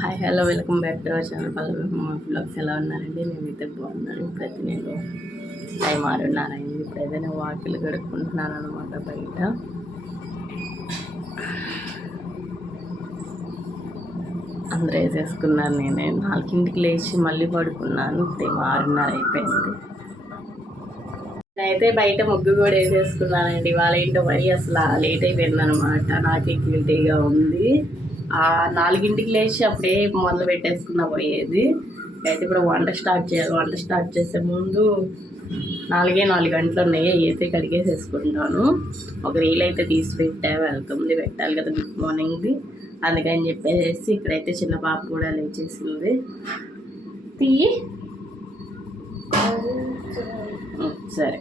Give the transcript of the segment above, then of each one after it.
Hi hello welcome back to our channel Pallavi blogs. ఎలా ఉన్నారండి? మేమైతే బాగున్నాను. ఇప్పుడైతే నేను టైం 6:30 అయింది. ఇప్పుడైతే నేను వాకిలు గడుపుకుంటున్నాను అనమాట. బయట అందరూ వేసేసుకున్నారు. నేనే 4ంటికి లేచి మళ్ళీ పడుకున్నాను. ఇప్పుడు 6:30 అయిపోయింది. నేనైతే బయట ముగ్గు కూడా వేసేసుకున్నానండి. వాళ్ళ ఏంటో మరి అసలు లేట్ అయిపోయింది అనమాట. నాకే గిల్టీగా ఉంది. 4ంటికి లేచి అప్పుడే మొదలు పెట్టేసుకున్నా పోయేది. అయితే ఇప్పుడు వంట స్టార్ట్ చేయాలి. వంట స్టార్ట్ చేసే ముందు 4 గంటలు ఉన్నాయి. అయితే కడిగేసేసుకుంటాను. ఒక రీల్ అయితే తీసి పెట్టా, వెల్కమ్ది పెట్టాలి కదా గుడ్ మార్నింగ్ది. అందుకని చెప్పేసి ఇక్కడైతే చిన్న పాప కూడా లేచేసింది. తీయి సరే.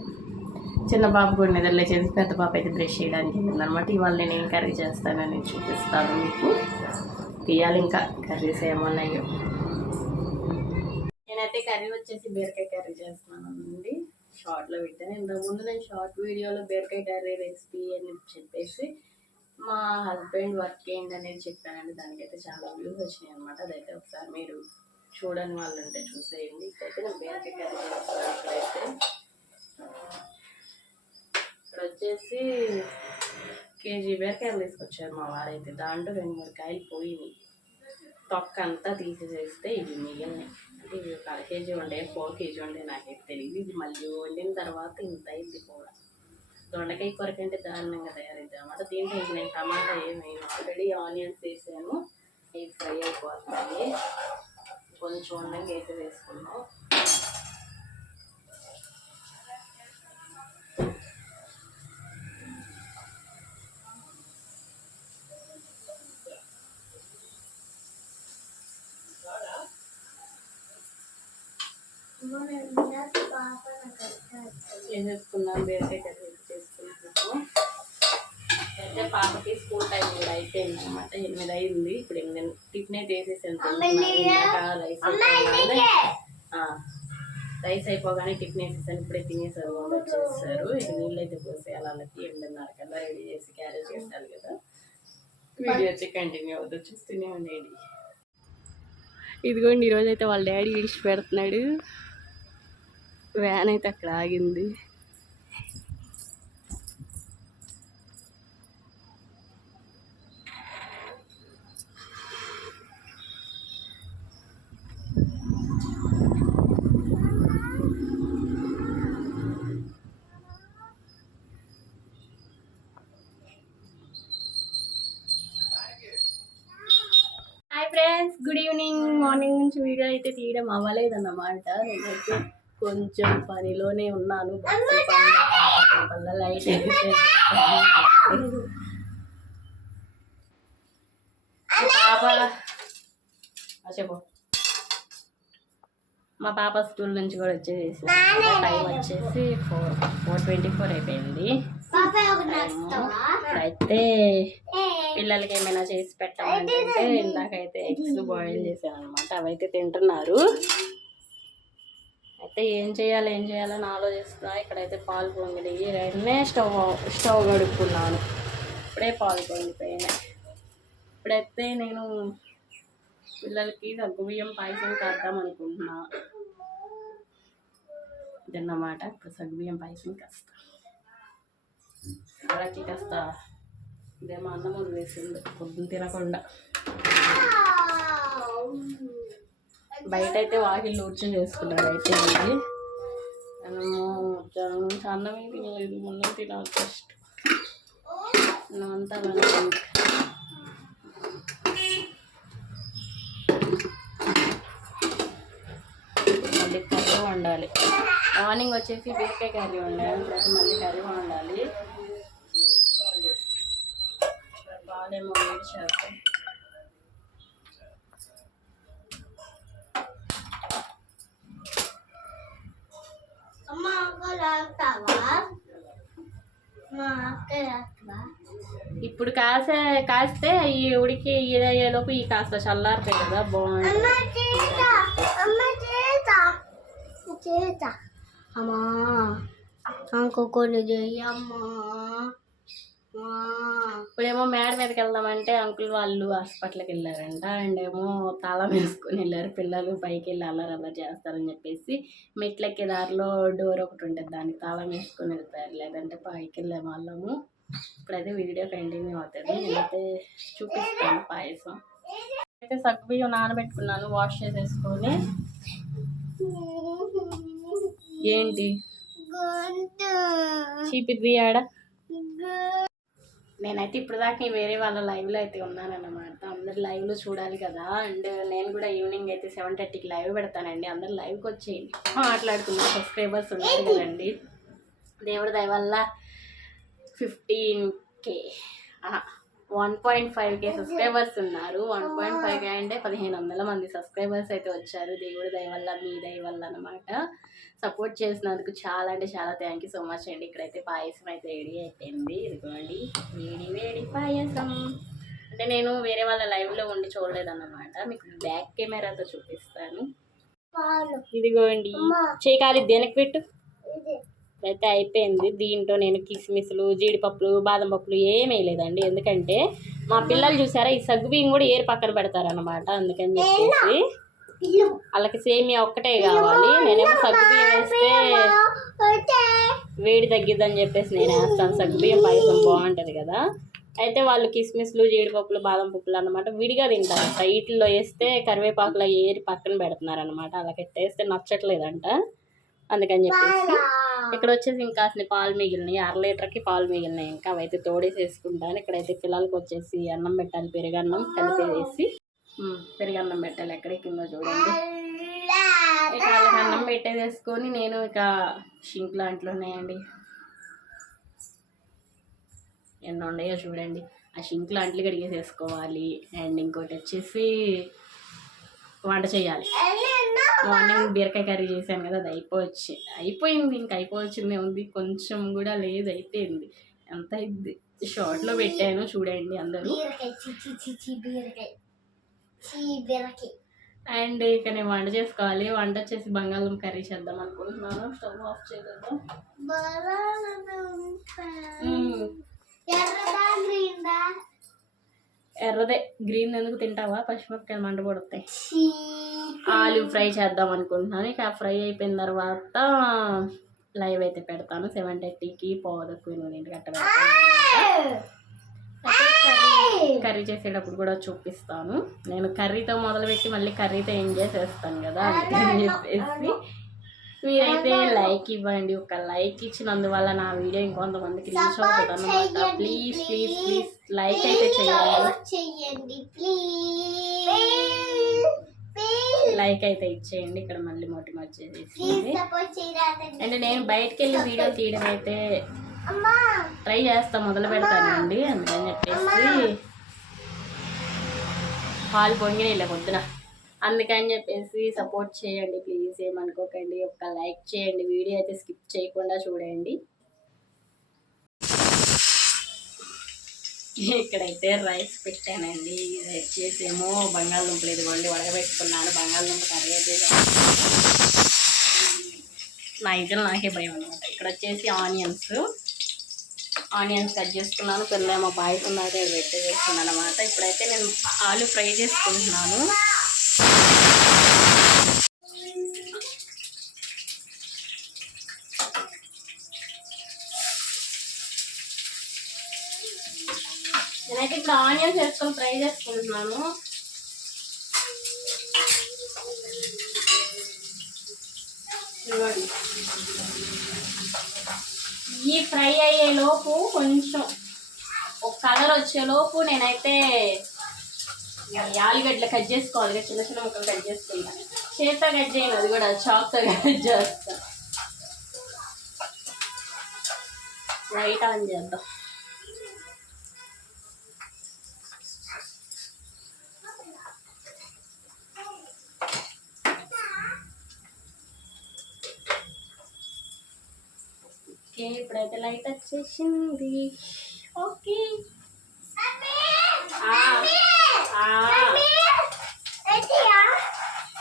చిన్న పాప కూడా నిద్రలే చేసి పెద్ద పాప అయితే బ్రష్ చేయడానికి వెళ్ళిందనమాట. ఇవాళ నేను ఏం కర్రీ చేస్తానని చూపిస్తాను మీకు. తీయాలి ఇంకా కర్రీస్ ఏమన్నాయో. నేనైతే కర్రీ వచ్చేసి బీరకాయ కర్రీ చేస్తున్నానండి. షార్ట్లో పెట్టాను. ఇంతకుముందు నేను షార్ట్ వీడియోలో బీరకాయ కర్రీ రెసిపీ అని చెప్పేసి మా హస్బెండ్ వర్క్ ఏంటి అనేది చెప్పానండి. దానికైతే చాలా వ్యూస్ వచ్చినాయి అనమాట. అదైతే ఒకసారి మీరు చూడని వాళ్ళు ఉంటే చూసేయండి. ఇక్కడైతే నేను బీరకాయ కర్రీ చేస్తాను. ఇక్కడ వచ్చేసి కేజీ బీరకాయలు తీసుకొచ్చారు మా వారైతే. దాంట్లో 2-3 కాయలు పోయినాయి. తొక్క అంతా తీసేసేస్తే ఇవి మిగిలినాయి. అంటే ఇవి 1/2 కేజీ ఉండే, 4 కేజీ ఉండే నాకైతే తెలియదు. ఇది మళ్ళీ వండిన తర్వాత ఇంత అయింది కూడా. దొండకాయ కొరకంటే దారుణంగా తయారైంది అన్నమాట. దీంట్లో ఇంక నేను టమాటా ఏమైనా ఆల్రెడీ ఆనియన్స్ వేసాను. ఇవి ఫ్రై అయిపోతాయి. కొంచెం వండంగా అయితే వేసుకున్నాం. వేసేసుకున్నాం. బీరకాయ కర్రీ చేసుకుంటున్నాము. అయితే పాపకి స్కూల్ టైం కూడా అయిపోయింది అనమాట. 8 అయింది. ఇప్పుడు నేను టిఫిన్ అయితే వేసేసాను. రైస్ అయిపోగానే టిఫిన్ వేసేసాను. ఇప్పుడే తినేసారు, వాళ్ళు వచ్చేస్తారు. ఇక నీళ్ళు అయితే పోసేయాలి. వాళ్ళకి 8:30 కల్లా రెడీ చేసి క్యారేజ్ చేస్తాను కదా. వీడియో వచ్చి కంటిన్యూ అవుతుంది, చూస్తూనే ఉండేది. ఇదిగోండి, ఈరోజు అయితే వాళ్ళ డాడీ విడిచి పెడుతున్నాడు. వ్యాన్ అయితే అక్కడ ఆగింది. Hi friends, good evening. Morning నుంచి వీడియో అయితే తీయడం అవ్వలేదన్నమాట. నేనైతే కొంచెం పనిలోనే ఉన్నాను. లైట్ చెప్పు. మా పాప స్కూల్ నుంచి కూడా వచ్చేసి టైం వచ్చేసి 4:24 అయిపోయింది. అయితే పిల్లలకి ఏమైనా చేసి పెట్టాలంటే ఇందాకైతే ఎగ్స్ బాయిల్ చేశాను అనమాట. అవైతే తింటున్నారు. అయితే ఏం చేయాలని ఆలోచిస్తున్నా. ఇక్కడైతే పాలు పొంగినాయి. వెంటనే స్టవ్ గడుపుకున్నాను. ఇప్పుడే పాలు పొంగిపోయినాయి. ఇప్పుడైతే నేను పిల్లలకి సగ్గుబియ్యం పాయసం కాద్దాం అనుకుంటున్నా. ఇదన్నమాట. ఇప్పుడు సగ్గుబియ్యం పాయసం కాస్తా. వాళ్ళకి కాస్త ఇదేమో అన్నం వదిలేసింది పొద్దున్న తినకుండా. బయట అయితే వాకిళ్ళు ఊడ్చి చేసుకున్నారు. అయితే ఇది అన్నమే తినలేదు. మొన్న తినాలి ఫస్ట్. అంతా మళ్ళీ కర్రీ వండాలి. మార్నింగ్ వచ్చేసి బీరకాయ కర్రీ వండాలి. తర్వాత మళ్ళీ కర్రీ వండాలి. బాగాలేమో వేడి చేస్తాం. ఇప్పుడు కాస్తే ఈ ఉడికి ఇదయ్యేలోపు ఈ కాస్త చల్లారిపోయి కదా బాగుంటుంది. అమ్మా ఇంకొకటి చెయ్యమ్మా. ఇప్పుడేమో మేడ మీదకి వెళ్దామంటే అంకుల్ వాళ్ళు హాస్పిటల్కి వెళ్ళారంట. అండ్ ఏమో తాళం వేసుకొని వెళ్ళారు. పిల్లలు పైకి వెళ్ళి అల్లరి చేస్తారని చెప్పేసి మెట్లెక్కే దారిలో డోర్ ఒకటి ఉంటుంది, దానికి తాళం వేసుకొని వెళ్తారు, లేదంటే పైకి వెళ్ళే వాళ్ళము. ఇప్పుడైతే వీడియో కంటిన్యూ అవుతుంది. నేనైతే చూపిస్తాను పాయసం. అయితే సగ్గుబియ్యం నానబెట్టుకున్నాను, వాష్ చేసేసుకొని. ఏంటి చీపిది ఆడ? నేనైతే ఇప్పుడు దాకా వేరే వాళ్ళ లైవ్లో అయితే ఉన్నానన్నమాట. అందరు లైవ్లో చూడాలి కదా. అండ్ నేను కూడా ఈవినింగ్ అయితే 7:30కి లైవ్ పెడతానండి. అందరు లైవ్కి వచ్చేయండి, మాట్లాడుకున్న సబ్స్క్రైబర్స్ ఉన్నారు కదండి. దేవుడి దయ వల్ల 15K 1.5K సబ్స్క్రైబర్స్ ఉన్నారు. 1.5K అంటే 1500 మంది సబ్స్క్రైబర్స్ అయితే వచ్చారు. దేవుడి దయ వల్ల, మీ దయ వల్ల అనమాట. సపోర్ట్ చేసినందుకు చాలా అంటే చాలా థ్యాంక్ యూ సో మచ్ అండి. ఇక్కడైతే పాయసం అయితే రెడీ అయిపోయింది. ఇదిగోండి వేడి వేడి పాయసం. అంటే నేను వేరే వాళ్ళ లైవ్లో ఉండి చూడలేదన్నమాట, మీకు బ్యాక్ కెమెరాతో చూపిస్తాను. ఇదిగోండి చేయకాలి దేనికి పెట్టు అయితే అయిపోయింది. దీంట్లో నేను కిస్మిస్లు, జీడిపప్పులు, బాదం పప్పులు ఏమీ వేయలేదండి. ఎందుకంటే మా పిల్లలు చూసారా ఈ సగ్గుబియ్యం కూడా ఏరు పక్కన పెడతారనమాట. అందుకని చెప్పేసి వాళ్ళకి సేమియా ఒక్కటే కావాలి. నేనేమో సగ్గుబియ్యం వేస్తే వేడి తగ్గిద్దని చెప్పేసి నేను వేస్తాను. సగ్గుబియ్యం పాయసం బాగుంటుంది కదా. అయితే వాళ్ళు కిస్మిస్లు, జీడిపప్పులు, బాదం పప్పులు అనమాట విడిగా తింటారు. వీటిల్లో వేస్తే కరివేపాకులో ఏరి పక్కన పెడుతున్నారు అనమాట. అలాగే వేస్తే నచ్చట్లేదంట. అందుకని చెప్పేసి ఇక్కడ వచ్చేసి ఇంకా పాలు మిగిలినాయి, 1/2 లీటర్కి పాలు మిగిలినాయి. ఇంకా అవైతే తోడేసేసుకుంటాను. ఇక్కడైతే పిల్లలకి వచ్చేసి అన్నం పెట్టాలి, పెరుగన్నం కలిపేసి. పెరుగన్నం పెట్టాలి, ఎక్కడికిందో చూడండి. ఇక వాళ్ళకి అన్నం పెట్టేసేసుకొని నేను ఇక షింక్ లాంటిలో ఉన్నాయండి, ఎన్ని ఉన్నాయో చూడండి. ఆ షింక్ లాంటివి కడిగేసేసుకోవాలి. అండ్ ఇంకోటి వచ్చేసి వంట చేయాలి. మార్నింగ్ బీరకాయ కర్రీ చేశాను కదా, అది అయిపోయింది. ఇంకా అయిపోవచ్చిందే ఉంది, కొంచెం కూడా లేదు, అయిపోయింది. ఎంత అయింది షార్ట్లో పెట్టాను చూడండి అందరూ. అండ్ ఇక నేను వంట చేసుకోవాలి. వంట వచ్చేసి బంగాళదుంప కర్రీ చేద్దాం అనుకుంటున్నాను. స్టవ్ ఆఫ్ చేద్దాం. ఎర్రదే, గ్రీన్ ఎందుకు తింటావా? పచ్చిమిరపకాయలు మంట పడతాయి. ఆలు ఫ్రై చేద్దాం అనుకుంటున్నాను. ఇక ఫ్రై అయిపోయిన తర్వాత లైవ్ అయితే పెడతాను. 7:30కి పోదకు 8 గంట పెడతాను. కర్రీ చేసేటప్పుడు కూడా చూపిస్తాను. నేను కర్రీతో మొదలుపెట్టి మళ్ళీ కర్రీతో ఎండ్ చేసేస్తాను కదా, అని చెప్పేసి మీరైతే లైక్ ఇవ్వండి. ఒక లైక్ ఇచ్చినందువల్ల నా వీడియో ఇంకొంతమందికి రీచ్ అవుతుంది అనమాట. ప్లీజ్ ప్లీజ్ ప్లీజ్ లైక్ అయితే చేయండి, లైక్ అయితే ఇచ్చేయండి. ఇక్కడ మళ్ళీ మొట్టి వచ్చేసి అంటే నేను బయటకు వెళ్ళి వీడియో తీయడం అయితే ట్రై చేస్తా, మొదలు పెడతానండి. అందుకని చెప్పేసి పాలు పొంగినాయిలే పొద్దున, అందుకని చెప్పేసి సపోర్ట్ చేయండి ప్లీజ్, ఏమనుకోకండి. ఒక లైక్ చేయండి, వీడియో అయితే స్కిప్ చేయకుండా చూడండి. ఇక్కడైతే రైస్ పెట్టానండి. ఇది వచ్చేసేమో బంగాళదుంపలు, ఇదిగోండి ఉడకబెట్టుకున్నాను. బంగాళదుంప కర్రీ అయితే నాకే భయం అనమాట. ఇక్కడ వచ్చేసి ఆనియన్స్ కట్ చేసుకున్నాను. పిల్లేమో పాయసం దాకా పెట్టేసుకున్నాను అనమాట. ఇప్పుడైతే నేను ఆలు ఫ్రై చేసుకుంటున్నాను. నేనైతే ఇప్పుడు ఆనియన్స్ వేసుకొని ఫ్రై చేసుకుంటున్నాను. ఈ ఫ్రై అయ్యే లోపు కొంచెం ఒక కలర్ వచ్చేలోపు నేనైతే ఆలుగడ్డలు కట్ చేసుకోవాలి. చిన్న చిన్న ముక్కలు కట్ చేసుకుంటాను. చేత్తో కట్ చేయను, అది కూడా చాక్తో కట్ చేస్తాను. లైట్ ఆన్ చేద్దాం. ఓకే, ఇప్పుడైతే లైట్ వచ్చేసింది. ఓకే,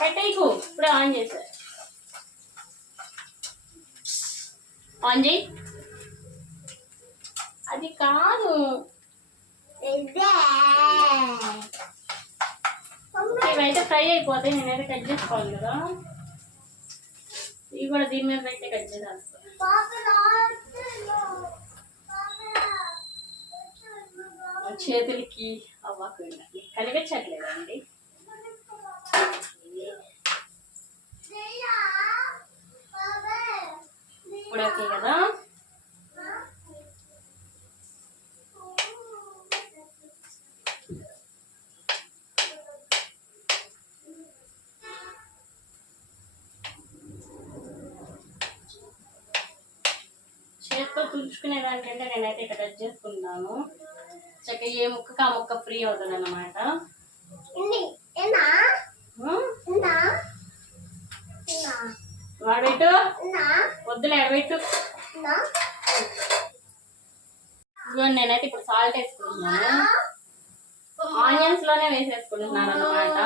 పెట్టేకు ఇప్పుడే ఆన్ చేశారు. ఆన్ చేయి. అది కాదు, ఇవైతే ఫ్రై అయిపోతాయి. నేనైతే కట్ చేసుకోవాలి కదా, ఇవి కూడా దీని మీద అయితే కట్ చేసేస్తాను. చేతులకి అవ్వకు కనిపించట్లేదండి. ఇప్పుడు ఓకే కదా. చేతితో తుడుచుకునే దానికంటే నేనైతే ఇక్కడ కట్ చేసుకుంటాను. చక్కగా ఏ ముక్కకి ఆ ముక్క ఫ్రీ అవుతుంది అన్నమాట. వాడబెట్టు, వద్దులే ఎడబెట్టు. ఇదిగోండి నేనైతే ఇప్పుడు సాల్ట్ వేసుకుంటున్నాను. ఆనియన్స్ లోనే వేసేసుకుంటున్నాను అన్నమాట.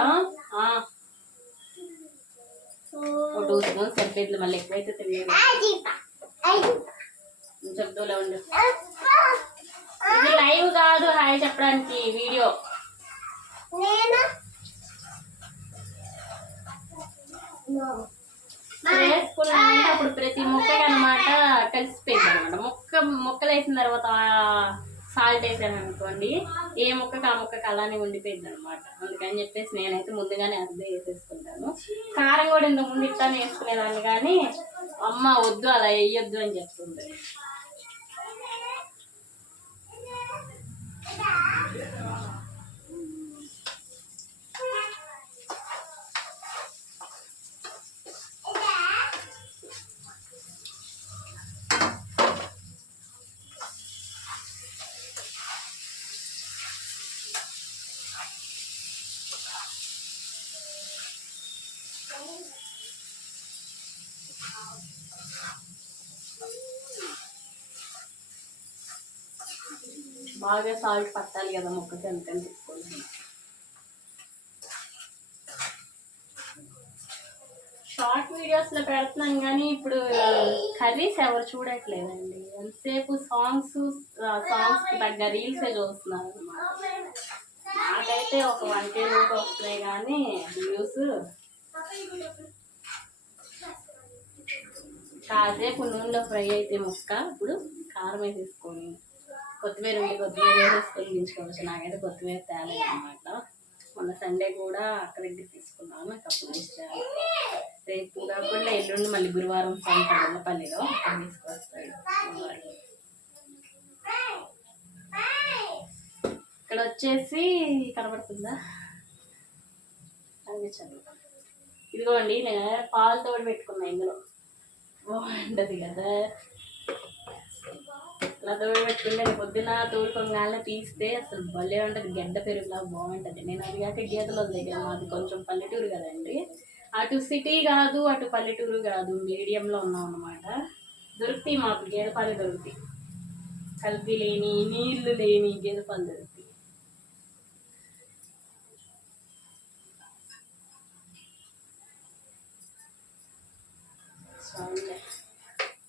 2 స్పూన్స్ సరిపోయింది, మళ్ళీ ఎక్కువైతే తెలియదు. చెప్తూలే ఉండు, ఇది లైవ్ కాదు హాయ్ చెప్పడానికి వీడియో. వేసుకున్నాక అప్పుడు ప్రతి ముక్కకి అనమాట కలిసిపోయింది అనమాట. ముక్కలు వేసిన తర్వాత సాల్ట్ వేసాను అనుకోండి, ఏ ముక్కకి ఆ ముక్కకి అలానే ఉండిపోయింది అనమాట. అందుకని చెప్పేసి నేనైతే ముందుగానే అర్థం వేసేసుకుంటాను. కారం కూడా ఇంతకు ముందు ఇట్లానే వేసుకునేదాన్ని, కానీ అమ్మ వద్దు అలా వేయొద్దు అని చెప్తుంది. బాగా సాల్ట్ పట్టాలి కదా ముక్కకి, అందుకని తీసుకోవాలి. షార్ట్ వీడియోస్లో పెడుతున్నాను కానీ ఇప్పుడు కర్రీస్ ఎవరు చూడట్లేదండి. ఎంతసేపు సాంగ్స్కి తగ్గ రీల్సే చూస్తున్నారు అన్నమాట. నాకైతే ఒక 1K లోపు వస్తున్నాయి కానీ వ్యూస్. కాసేపు నూనెలో ఫ్రై అయితే ముక్క, ఇప్పుడు కారం వేసేసుకొని కొత్తిమీర వేసేసుకొని దించుకోవచ్చు. నాకైతే కొత్తిమీర తేలేదు అనమాట. మొన్న సండే కూడా అక్కడ దగ్గర తీసుకున్నాను, అప్పుడు ఇచ్చాను. రేపు కాకుండా ఎల్లుండి మళ్ళీ గురువారం సాయంత్రం పల్లిలో అక్కడ తీసుకొస్తాడు. ఇక్కడ వచ్చేసి కనబడుతుందా అనిపించదు. ఇదిగోండి నేను పాలు తోడు పెట్టుకున్నా, ఇందులో బాగుంటుంది కదా. అలా తోడు పెట్టుకుంటే పొద్దున తోడుకోగానే తీస్తే అసలు భలే ఉంటుంది, గడ్డ పెరుగులా బాగుంటుంది. నేను అది కాక గీతలు దగ్గర, మాది కొంచెం పల్లెటూరు కదండి. అటు సిటీ కాదు అటు పల్లెటూరు కాదు, మీడియంలో ఉన్నాం అన్నమాట. దొరుకుతాయి మాకు గేదె పాలు, దొరుకుతాయి. కల్తీ లేని నీళ్లు లేని గేదె పాలు దొరుకుతాయి.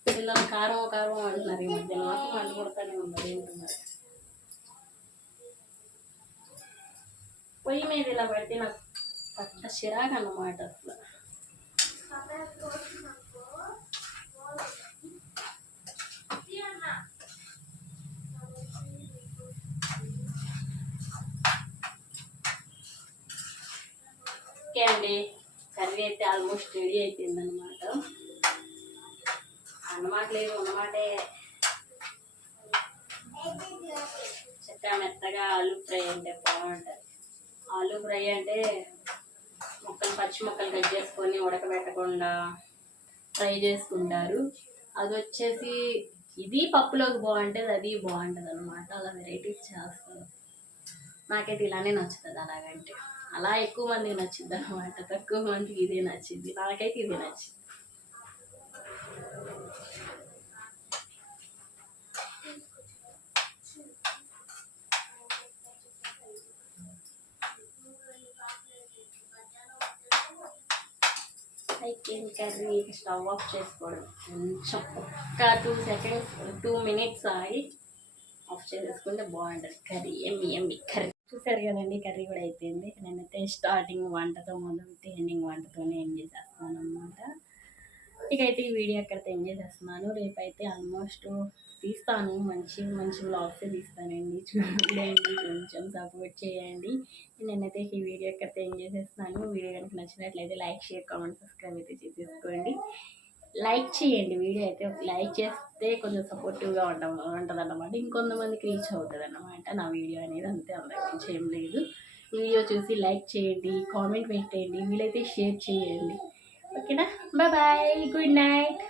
పిల్లలు కారం కారం అంటున్నారు ఈ మధ్య, నాకు మంట కొడతానే ఉన్నది. ఏంటున్నారు పొయ్యి మీద ఇలా పెడితే నాకు పెద్ద చిరాకు అన్నమాట. అసలు ఓకే అండి, కర్రీ అయితే ఆల్మోస్ట్ రెడీ అయిపోయింది అనమాట. అన్నమాట లేదు, ఉన్నమాటే. చక్కగా మెత్తగా ఆలు ఫ్రై అంటే బాగుంటుంది. ఆలు ఫ్రై అంటే పచ్చి ముక్కలు కట్ చేసుకొని ఉడకబెట్టకుండా ఫ్రై చేసుకుంటారు. అది వచ్చేసి ఇది పప్పులోకి బాగుంటుంది, అది బాగుంటుంది అనమాట. అలా వెరైటీస్ చేస్తారు. నాకైతే ఇలానే నచ్చుతుంది. అలాగంటే అలా ఎక్కువ మందికి నచ్చింది అనమాట, తక్కువ మందికి ఇదే నచ్చింది. నాకైతే ఇదే నచ్చింది. కర్రీ స్టవ్ ఆఫ్ చేసుకోవడం, కొంచెం ఒక్క 2 మినిట్స్ ఆగి ఆఫ్ చేసేసుకుంటే బాగుంటుంది కర్రీ. ఎమ్మి కర్రీ చూసారు కదండి. కర్రీ కూడా అయిపోయింది. నేనైతే స్టార్టింగ్ వంటతో మొదలుపెట్టి ఎండింగ్ వంటతోనే ఏం చేసేస్తాను అనమాట. ఇకైతే ఈ వీడియో ఎక్కడితో ఏం చేసేస్తున్నాను. రేపైతే ఆల్మోస్ట్ తీస్తాను, మంచి మంచి వ్లాగ్స్ తీస్తానండి. చూడండి, కొంచెం సపోర్ట్ చేయండి. నేనైతే ఈ వీడియో ఎక్కడితో ఏం చేసేస్తున్నాను. వీడియో కనుక నచ్చినట్లయితే లైక్, షేర్, కామెంట్, సబ్స్క్రైబ్ అయితే చేసేసుకోండి. లైక్ చేయండి. వీడియో అయితే లైక్ చేస్తే కొంచెం సపోర్టివ్గా ఉంటుంది అన్నమాట. ఇంకొంతమందికి రీచ్ అవుతుంది అన్నమాట నా వీడియో అనేది. అంతే, అంతకుమించి ఏం లేదు. వీడియో చూసి లైక్ చేయండి, కామెంట్ పెట్టండి, వీలైతే షేర్ చేయండి. ఓకేనా? Bye bye, good night.